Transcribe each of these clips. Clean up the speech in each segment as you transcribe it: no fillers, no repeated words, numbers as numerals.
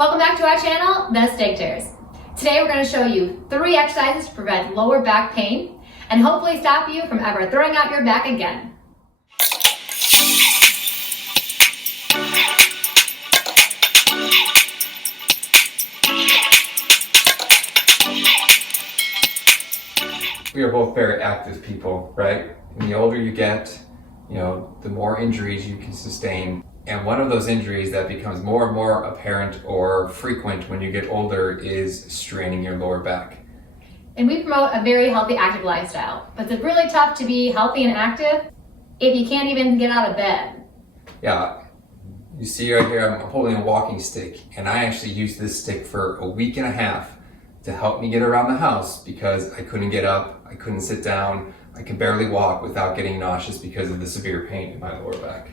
Welcome back to our channel, The Stigters. Today we're going to show you 3 exercises to prevent lower back pain and hopefully stop you from ever throwing out your back again. We are both very active people, right? And the older you get, the more injuries you can sustain. And one of those injuries that becomes more and more apparent or frequent when you get older is straining your lower back. And we promote a very healthy, active lifestyle, but it's really tough to be healthy and active if you can't even get out of bed. Yeah, you see right here, I'm holding a walking stick, and I actually used this stick for a week and a half to help me get around the house because I couldn't get up, I couldn't sit down, I could barely walk without getting nauseous because of the severe pain in my lower back.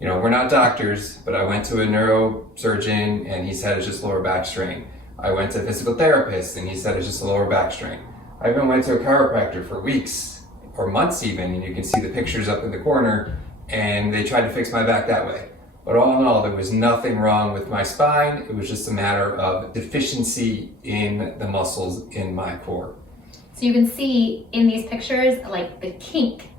We're not doctors, but I went to a neurosurgeon and he said it's just lower back strain. I went to a physical therapist and he said it's just a lower back strain. I even went to a chiropractor for weeks or months even, and you can see the pictures up in the corner, and they tried to fix my back that way. But all in all, there was nothing wrong with my spine. It was just a matter of deficiency in the muscles in my core. So you can see in these pictures, like the kink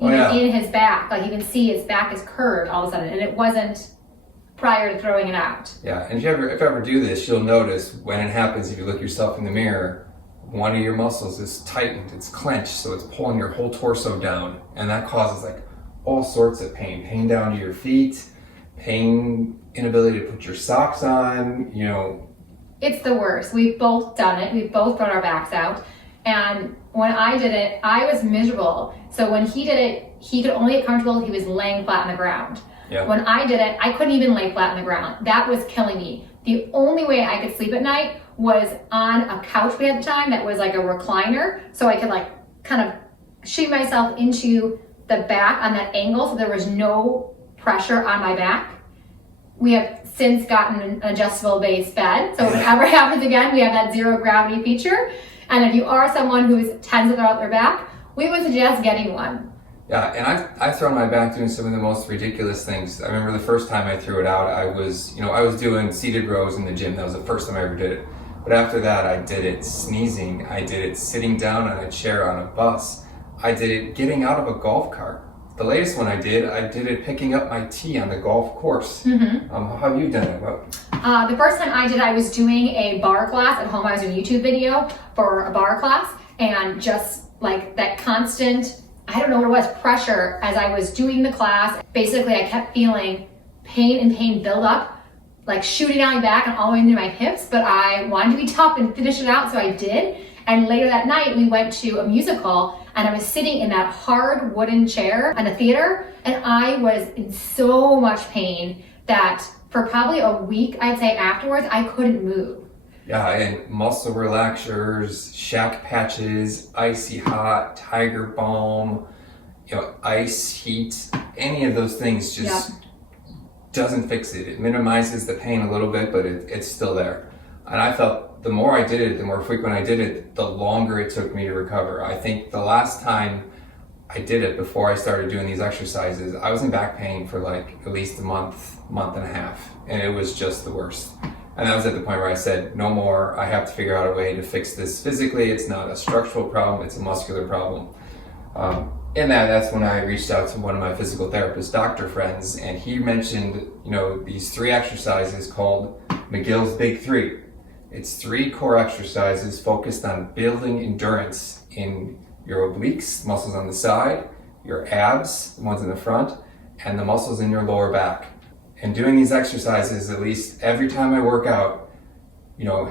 in his back. Like you can see his back is curved all of a sudden, and it wasn't prior to throwing it out. Yeah, and if you ever do this, you'll notice when it happens, if you look yourself in the mirror, one of your muscles is tightened, it's clenched, so it's pulling your whole torso down, and that causes like all sorts of pain down to your feet, pain, inability to put your socks on, It's the worst. We've both done it. We've both thrown our backs out. And when I did it, I was miserable. So when he did it, he could only get comfortable if he was laying flat on the ground. Yeah. When I did it, I couldn't even lay flat on the ground. That was killing me. The only way I could sleep at night was on a couch we had at the time that was like a recliner. So I could kind of shoot myself into the back on that angle so there was no pressure on my back. We have since gotten an adjustable base bed. So if it ever happens again, we have that zero gravity feature. And if you are someone who tends to throw out their back, we would suggest getting one. Yeah, and I've thrown my back doing some of the most ridiculous things. I remember the first time I threw it out, I was doing seated rows in the gym. That was the first time I ever did it. But after that, I did it sneezing. I did it sitting down on a chair on a bus. I did it getting out of a golf cart. The latest one I did it picking up my tee on the golf course. Mm-hmm. How have you done it? The first time I did, I was doing a bar class at home. I was doing a YouTube video for a bar class, and just like that constant, I don't know what it was, pressure as I was doing the class. Basically, I kept feeling pain build up, like shooting down my back and all the way into my hips, but I wanted to be tough and finish it out, so I did. And later that night, we went to a musical, and I was sitting in that hard wooden chair in a theater, and I was in so much pain that for probably a week, I'd say afterwards, I couldn't move. Yeah, and muscle relaxers, shack patches, icy hot, tiger balm, ice heat, any of those things just doesn't fix it. It minimizes the pain a little bit, but it's still there. And I felt the more I did it, the more frequent I did it, the longer it took me to recover. I think the last time I did it before I started doing these exercises, I was in back pain for like at least a month and a half, and it was just the worst. And that was at the point where I said, no more, I have to figure out a way to fix this physically. It's not a structural problem, it's a muscular problem. And that's when I reached out to one of my physical therapist doctor friends, and he mentioned, these 3 exercises called McGill's Big 3. It's 3 core exercises focused on building endurance in your obliques, muscles on the side, your abs, the ones in the front, and the muscles in your lower back. And doing these exercises, at least every time I work out,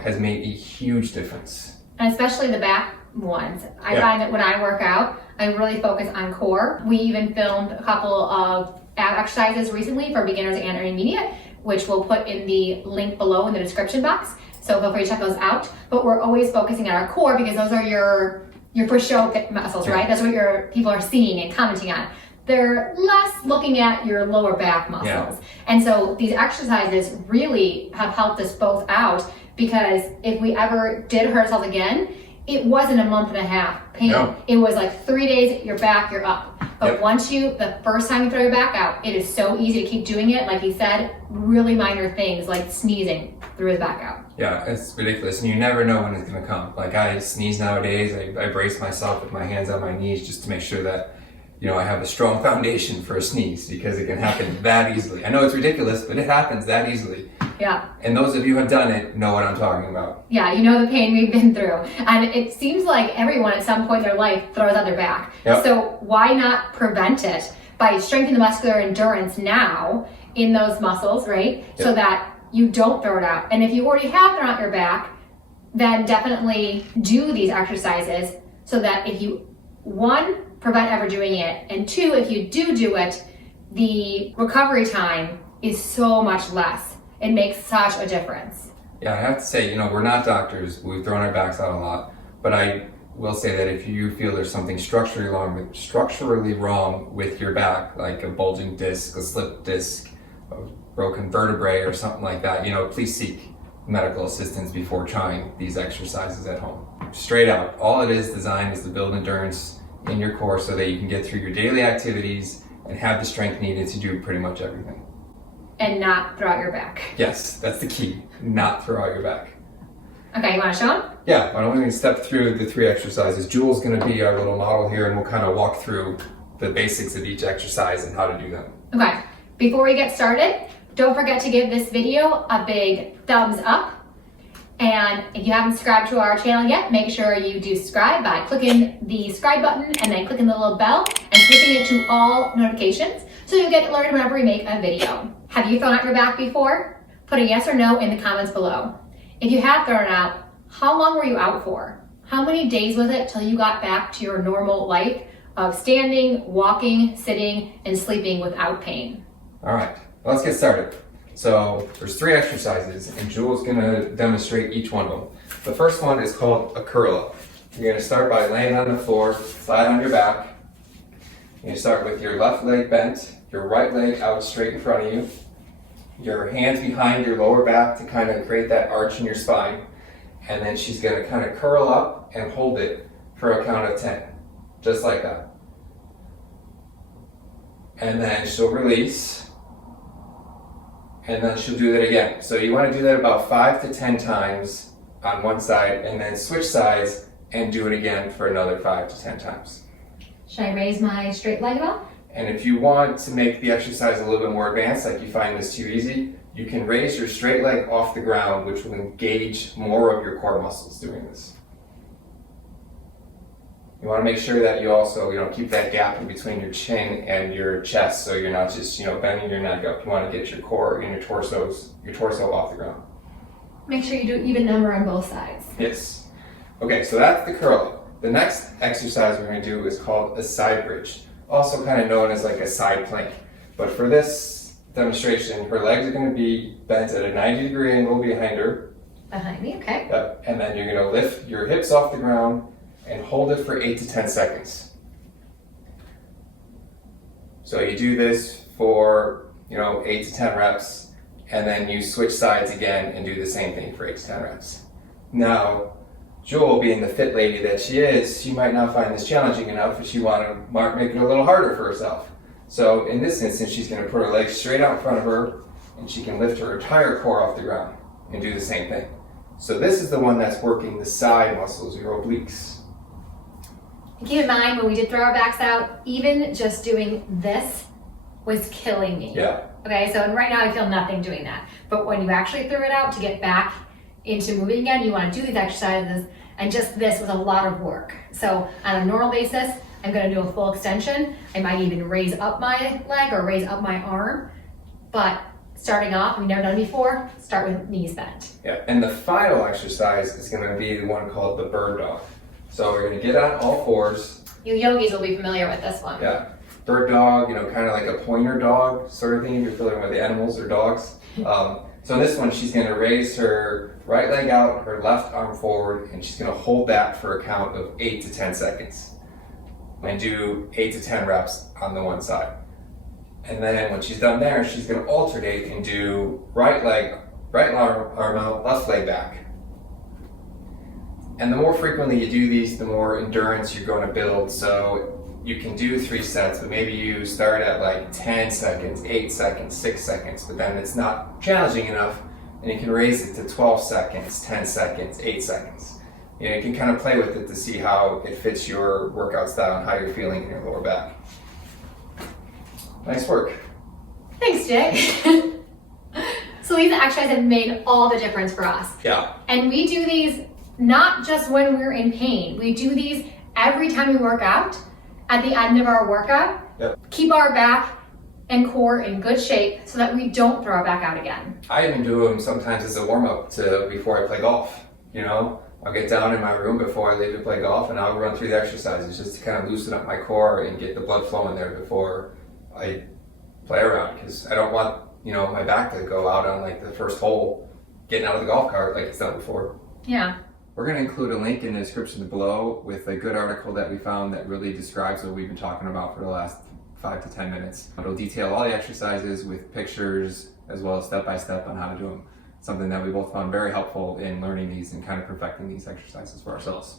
has made a huge difference. And especially the back ones. I find that when I work out, I really focus on core. We even filmed a couple of ab exercises recently for beginners and intermediate, which we'll put in the link below in the description box. So feel free to check those out. But we're always focusing on our core because those are your for show muscles, right? That's what your people are seeing and commenting on. They're less looking at your lower back muscles. Yeah. And so these exercises really have helped us both out, because if we ever did hurt ourselves again, it wasn't a month and a half pain. No. It was like 3 days, you're back, you're up. But Yep. once the first time you throw your back out, it is so easy to keep doing it. Like he said, really minor things like sneezing threw his back out. Yeah, it's ridiculous, and you never know when it's gonna come. Like I sneeze nowadays, I brace myself with my hands on my knees just to make sure that, you know, I have a strong foundation for a sneeze, because it can happen that easily. I know it's ridiculous, but it happens that easily. Yeah. And those of you who have done it know what I'm talking about. Yeah, you know the pain we've been through. And it seems like everyone at some point in their life throws out their back. Yep. So why not prevent it by strengthening the muscular endurance now in those muscles, right? Yep. So that you don't throw it out. And if you already have thrown out your back, then definitely do these exercises so that if you, one, prevent ever doing it, and two, if you do it, the recovery time is so much less. It makes such a difference. Yeah, I have to say, you know, we're not doctors. We've thrown our backs out a lot. But I will say that if you feel there's something structurally wrong with your back, like a bulging disc, a slipped disc, a broken vertebrae or something like that, you know, please seek medical assistance before trying these exercises at home. Straight out, all it is designed is to build endurance in your core so that you can get through your daily activities and have the strength needed to do pretty much everything. And not throw out your back. Yes, that's the key. Not throw out your back. Okay, you want to show them? Yeah, why don't we step through the 3 exercises. Jewel's going to be our little model here, and we'll kind of walk through the basics of each exercise and how to do them. Okay, before we get started, don't forget to give this video a big thumbs up. And if you haven't subscribed to our channel yet, make sure you do subscribe by clicking the subscribe button and then clicking the little bell and switching it to all notifications so you'll get alerted whenever we make a video. Have you thrown out your back before? Put a yes or no in the comments below. If you have thrown it out, how long were you out for? How many days was it till you got back to your normal life of standing, walking, sitting, and sleeping without pain? All right, let's get started. So there's 3 exercises, and Jewel's going to demonstrate each one of them. The first one is called a curl up. You're going to start by laying on the floor, flat on your back. You start with your left leg bent, your right leg out straight in front of you, your hands behind your lower back to kind of create that arch in your spine, and then she's going to kind of curl up and hold it for a count of 10, just like that. And then she'll release, and then she'll do that again. So you want to do that about 5 to 10 times on one side, and then switch sides and do it again for another 5 to 10 times. Should I raise my straight leg at all? And if you want to make the exercise a little bit more advanced, like you find this too easy, you can raise your straight leg off the ground, which will engage more of your core muscles doing this. You want to make sure that you also, keep that gap in between your chin and your chest, so you're not just, bending your neck up. You want to get your core and your torso off the ground. Make sure you do even number on both sides. Yes. Okay, so that's the curl up. The next exercise we're going to do is called a side bridge, also kind of known as like a side plank. But for this demonstration, her legs are going to be bent at a 90-degree angle behind her. Behind me, okay. Yep. And then you're going to lift your hips off the ground and hold it for 8 to 10 seconds. So you do this for, 8 to 10 reps, and then you switch sides again and do the same thing for 8 to 10 reps. Now, Jewel, being the fit lady that she is, she might not find this challenging enough, but she want to make it a little harder for herself. So in this instance, she's going to put her legs straight out in front of her, and she can lift her entire core off the ground and do the same thing. So this is the one that's working the side muscles, your obliques. Keep in mind, when we did throw our backs out, even just doing this was killing me. Yeah. Okay, so right now I feel nothing doing that. But when you actually threw it out to get back into moving again, you want to do these exercises, and just this was a lot of work. So on a normal basis, I'm going to do a full extension. I might even raise up my leg or raise up my arm. But starting off, we've never done it before, start with knees bent. Yeah, and the final exercise is going to be the one called the bird dog. So we're going to get on all fours. You yogis will be familiar with this one. Yeah, bird dog, kind of like a pointer dog sort of thing, if you're familiar with the animals or dogs. So in this one, she's going to raise her right leg out, her left arm forward, and she's going to hold that for a count of 8 to 10 seconds. And do 8 to 10 reps on the one side. And then when she's done there, she's going to alternate and do right arm out, left leg back. And the more frequently you do these, the more endurance you're going to build. So you can do 3 sets, but maybe you start at like 10 seconds, 8 seconds, 6 seconds, but then it's not challenging enough, and you can raise it to 12 seconds, 10 seconds, 8 seconds. You know, you can kind of play with it to see how it fits your workout style and how you're feeling in your lower back. Nice work. Thanks, Jay. So these exercises have made all the difference for us. Yeah. And we do these not just when we're in pain. We do these every time we work out. At the end of our workout, keep our back and core in good shape so that we don't throw our back out again. I even do them sometimes as a warm-up to before I play golf. You know, I'll get down in my room before I leave to play golf, and I'll run through the exercises just to kind of loosen up my core and get the blood flowing there before I play around, because I don't want, you know, my back to go out on like the first hole getting out of the golf cart like it's done before. Yeah. We're going to include a link in the description below with a good article that we found that really describes what we've been talking about for the last 5 to 10 minutes. It'll detail all the exercises with pictures as well as step-by-step on how to do them. Something that we both found very helpful in learning these and kind of perfecting these exercises for ourselves.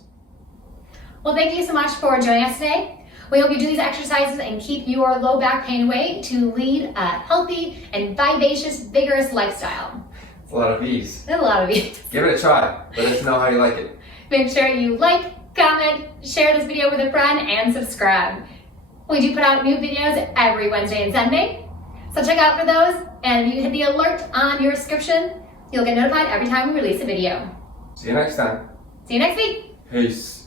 Well, thank you so much for joining us today. We hope you do these exercises and keep your low back pain away to lead a healthy and vivacious, vigorous lifestyle. It's a lot of ease. A lot of ease. Give it a try. Let us know how you like it. Make sure you like, comment, share this video with a friend, and subscribe. We do put out new videos every Wednesday and Sunday, so check out for those, and if you hit the alert on your subscription, you'll get notified every time we release a video. See you next time. See you next week. Peace.